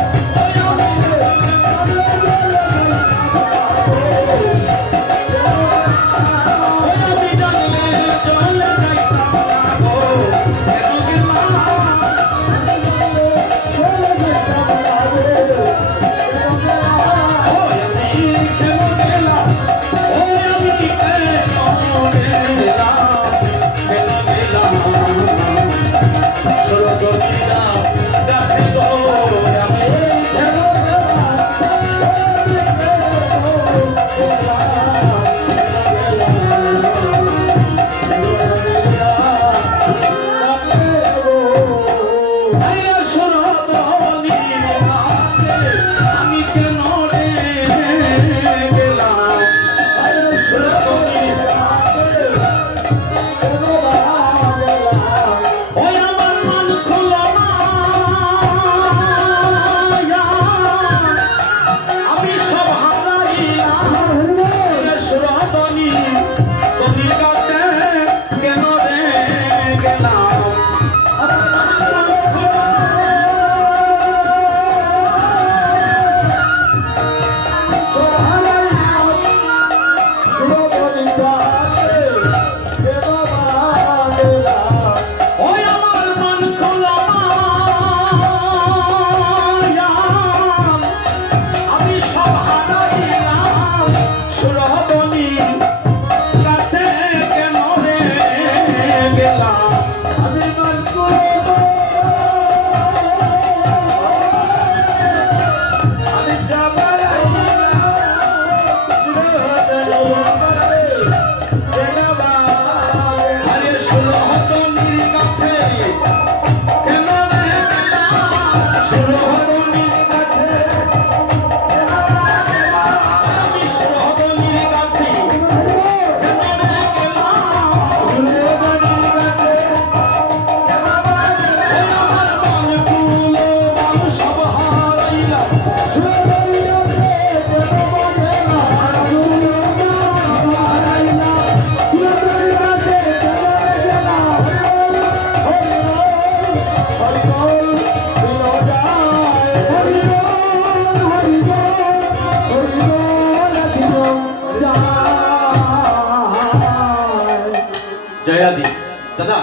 ছায়া দিই। দাদা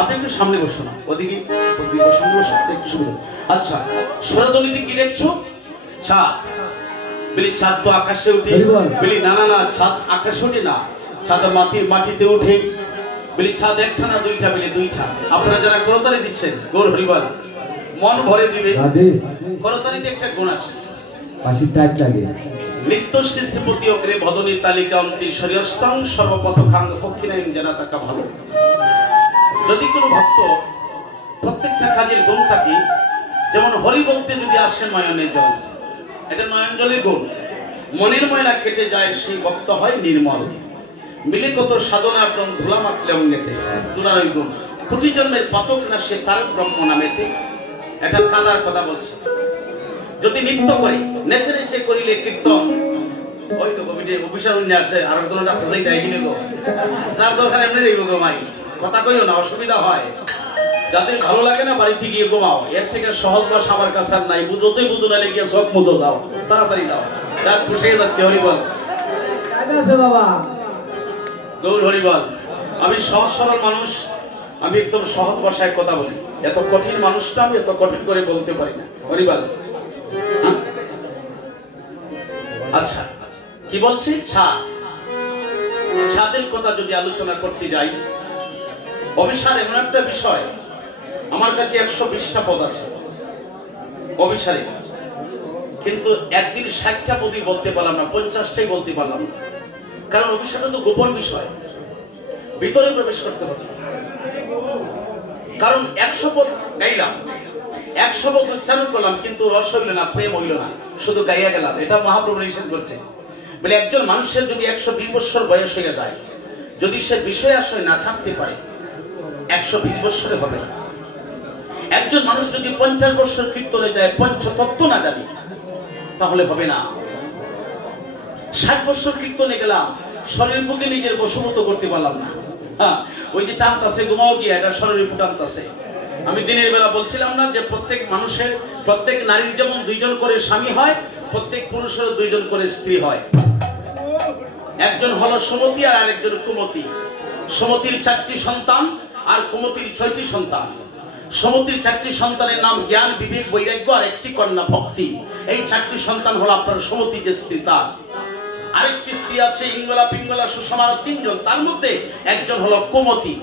আপনি একটু সামনে বসুন, ওদিকে সামনে বসুন একটু সুন্দর। আচ্ছা সরদনীতে কি দেখছো? ছাদ। বলি ছাদ তো আকাশে উঠে। বলি না না না, ছাদ আকাশে ওঠে না, ছাদ মাটিতে ওঠে। বলি ছাদ একটা না দুইটা? বলি দুইটা। আপনারা যারা করতালি দিচ্ছেন গৌর হরিবল মন ভরে দিবে। করতালিতে একটা গুণ আছে, নিত্য সৃষ্টিপতি অগ্রে ভদনী তালিকা অন্তি শরীয়স্তং সর্বপথখাঙ্গ পক্ষিনায়ং জানা তাকা ভালো। যদি কোনো ভক্ত প্রত্যেকটা কাজের গুণ থাকে, যেমন হরি বলতে যদি আসে নয়নের জল, এটা নয়ন জলের গুণ। মনের ময়লা কেটে যায়, সেই ভক্ত হয় নির্মল। মিলে কত সাধনার দম ধুলা মাতলে অঙ্গেতে, তুলার ওই গুণ। কোটি জন্মের পতক না সে তার ব্রহ্ম নামেতে। এটা কাদার কথা বলছে। যদি নৃত্য করে নেচে নেচে করিলে কীর্তন, ওই তো কবিতে অফিসার উনি আসে আর একজনটা খোঁজাই দেয় কিনে গো, যার দরকার এমনি যাইব গো মাই, কথা কইও না, অসুবিধা হয়। যাদের ভালো লাগে না বাড়িতে গিয়ে ঘুমাও, এর থেকে সহজ ভাষা আমার কাছে আর নাই। বুঝোতেই বুঝো না গিয়ে সব মুজো যাও, তাড়াতাড়ি যাও, রাত বসে যাচ্ছে। হরিবল বাবা, গৌর হরিবল। আমি সহজ সরল মানুষ, আমি একদম সহজ ভাষায় কথা বলি। এত কঠিন মানুষটা আমি এত কঠিন করে বলতে পারি না। হরিবল আচ্ছা কি বলছি? ছাদের কথা যদি আলোচনা করতে যাই, অভিসার এমন একটা বিষয়, আমার কাছে 120টা পদ আছে অভিসারে, কিন্তু একদিন 60টা পদই বলতে পারলাম না, 50টাই বলতে পারলাম না। কারণ অভিসারটা তো গোপন বিষয়, ভিতরে প্রবেশ করতে হবে। কারণ 100 পদ গাইলাম, 100 পদ উচ্চারণ করলাম, কিন্তু রস হইল না, প্রেম হইল না, শুধু গাইয়া গেলাম। এটা মহাপ্রভু নিষেধ করছে। বলে একজন মানুষের যদি 120 বছর বয়স হয়ে যায়, যদি সে বিষয় আশয় না ছাড়তে পারে, 120 বছরে হবে না। একজন মানুষ যদি 50 বছর কীর্তনে যায়, পঞ্চতত্ত্ব না জানি, তাহলে হবে না। 60 বছর কীর্তনে গেলাম, শরীর বুকে নিজের বশমত করতে পারলাম না। হ্যাঁ, ওই যে টানতাছে ঘুমাও গিয়া, এটা শরীর টানতাছে। আমি দিনের বেলা বলছিলাম না যে প্রত্যেক মানুষের, প্রত্যেক নারীর যেমন 2 জন করে স্বামী হয়, প্রত্যেক পুরুষের 2 জন করে স্ত্রী হয়। একজন হলো সুমতি আর আরেকজন কুমতি। সুমতির 4টি সন্তান আর কুমতির 6টি সন্তান। সুমতির 4টি সন্তানের নাম জ্ঞান, বিবেক, বৈরাগ্য আর একটি কন্যা ভক্তি। এই 4টি সন্তান হলো আপনার সুমতি যে স্ত্রী তার। আরেকটি স্ত্রী আছে ইঙ্গলা, পিঙ্গলা, সুষমা, 3 জন, তার মধ্যে একজন হলো কুমতি।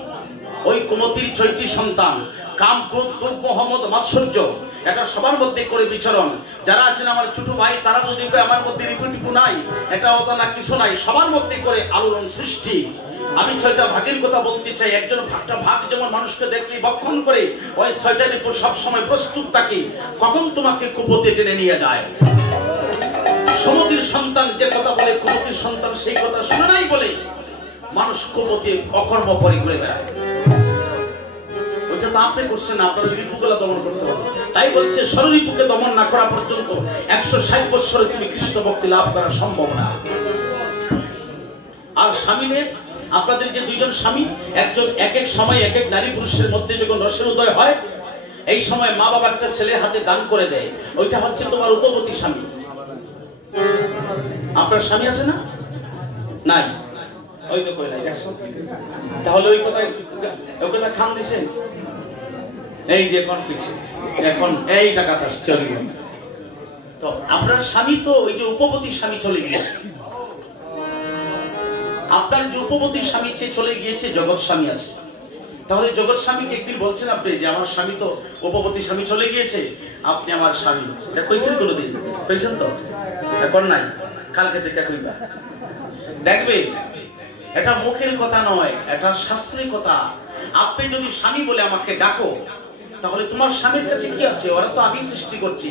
ওই কুমতির 6টি সন্তান, কাম, ক্রোধ, লোভ, মোহ, মদ, মাৎসর্য, এটা সবার মধ্যে করে বিচরণ। যারা আছেন আমার ছোট ভাই, তারা যদি আমার মধ্যে রিপুটিপু নাই, এটা অজানা কিছু নাই, সবার মধ্যে করে আলোড়ন সৃষ্টি। আমি 6টা ভাগের কথা বলতে চাই। একজন ভাগ যেমন মানুষকে দেখলে বক্ষণ করে, ওই 6টা রিপু সবসময় প্রস্তুত থাকে, কখন তোমাকে কুপতে টেনে নিয়ে যায়। সমুদ্রের সন্তান যে কথা বলে, কুমতির সন্তান সেই কথা শুনে নাই বলে মানুষ কুপতে অকর্ম করে ঘুরে বেড়ায়। ওইটা তো আপনি করছেন, আপনার রিপুগুলা দমন করতে হবে। তাই বলছে ষড়রিপুকে দমন না করা পর্যন্ত 160 বছরে তুমি কৃষ্ণ ভক্তি লাভ করা সম্ভব না। আর স্বামীদের, আপনাদের যে 2 জন স্বামী, একজন এক এক সময় এক এক নারী পুরুষের মধ্যে যখন রসের উদয় হয়, এই সময় মা বাবা একটা ছেলের হাতে দান করে দেয়, ওইটা হচ্ছে তোমার উপবতী স্বামী। আপনার স্বামী আছে না? নাই, ওই তো কই নাই, দেখছো? তাহলে ওই কথা খান দিছেন। এই যে এখন এই জায়গাটা চলে গেল। তো আপনার স্বামী তো ওই যে উপপতির স্বামী চলে গিয়েছে। আপনার যে উপপতির স্বামী চলে গিয়েছে, জগৎ স্বামী আছে। তাহলে জগৎ স্বামীকে একদিন বলছেন আপনি যে আমার স্বামী তো উপপতির স্বামী চলে গিয়েছে, আপনি আমার স্বামী। কইছেন কোনোদিন? কইছেন তো? এখন নাই, কালকে থেকে কইবা। দেখবে এটা মুখের কথা নয়, এটা শাস্ত্রের কথা। আপনি যদি স্বামী বলে আমাকে ডাকো, তাহলে তোমার স্বামীর কাছে কি আছে? ওরা তো আমি সৃষ্টি করছি।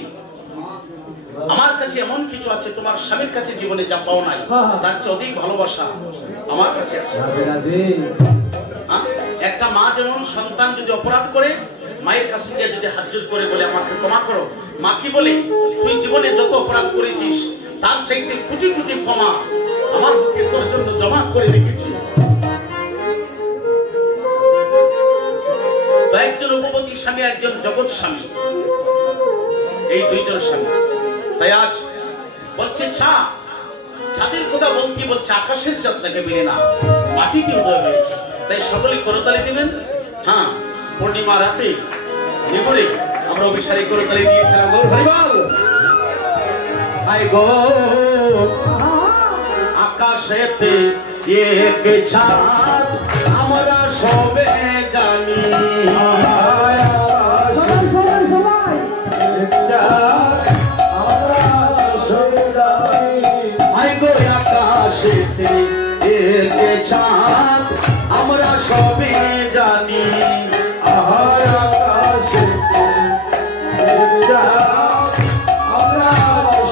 আমার কাছে এমন কিছু আছে তোমার স্বামীর কাছে জীবনে যা পাও নাই, তার চেয়ে অধিক ভালোবাসা আমার কাছে আছে। একটা মা যেমন সন্তান যদি অপরাধ করে, মায়ের কাছে গিয়ে যদি হাত জোড় করে বলে আমাকে ক্ষমা করো, মা কি বলে? তুই জীবনে যত অপরাধ করেছিস তার চাইতে কোটি কোটি ক্ষমা আমার বুকে তোর জন্য জমা করে রেখেছি। একজন উপপতি স্বামী, একজন জগৎ স্বামী, এই 2 জন স্বামী। তাই আজ বলছে ছাদের কথা বলতে বলছে আকাশের চাঁদ নাকি বেরে না, মাটিতে উদয় হয়েছে। তাই সকলেই করতালি দিবেন। হ্যাঁ, পূর্ণিমা রাতে নিগুড়ে আমরা অভিসারী করতালি দিয়েছিলাম। গো হরিবল। আই গো আকাশেতে এক চাঁদ আমরা সবে জানি, আকাশেতে এক চাঁদ আমরা সবে জানি, আকাশেতে আমরা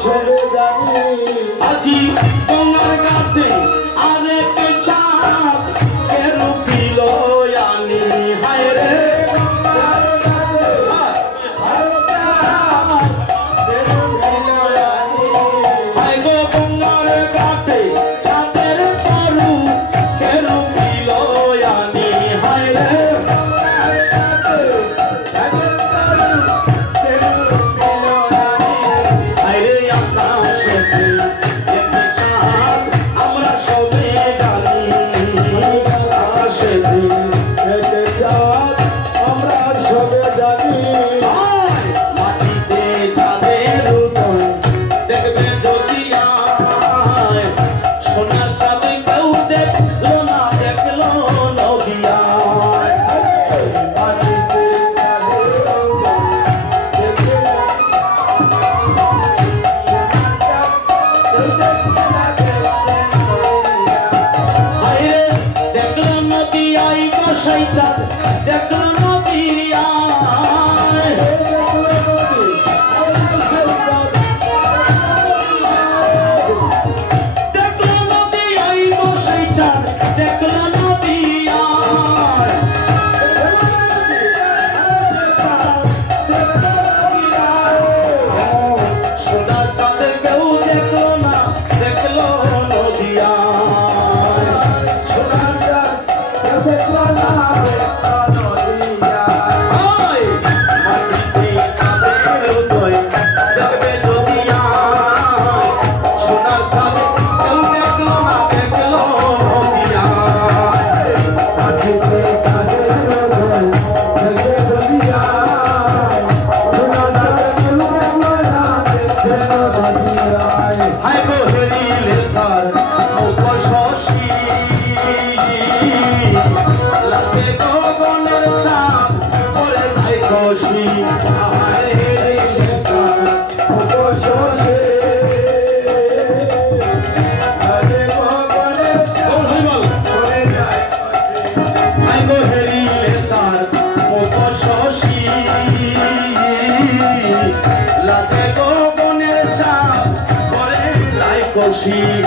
সবে জানি। আজি তোমার কাছে আরেক চাঁদ কেন দিল আনি, হায় রে হায় গো গঙ্গার ঘাটে চাঁদের তরু কেন দিল আনি, হায় রে সেই চাঁদ দেখলো নদীর আয়, দেখলো নদী আইব সেই চাঁদ দেখলো নদী আয়, সোনা চাঁদ কেউ দেখলো না দেখলো নদী আয়, সোনা চাঁদ দেখলো না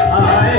I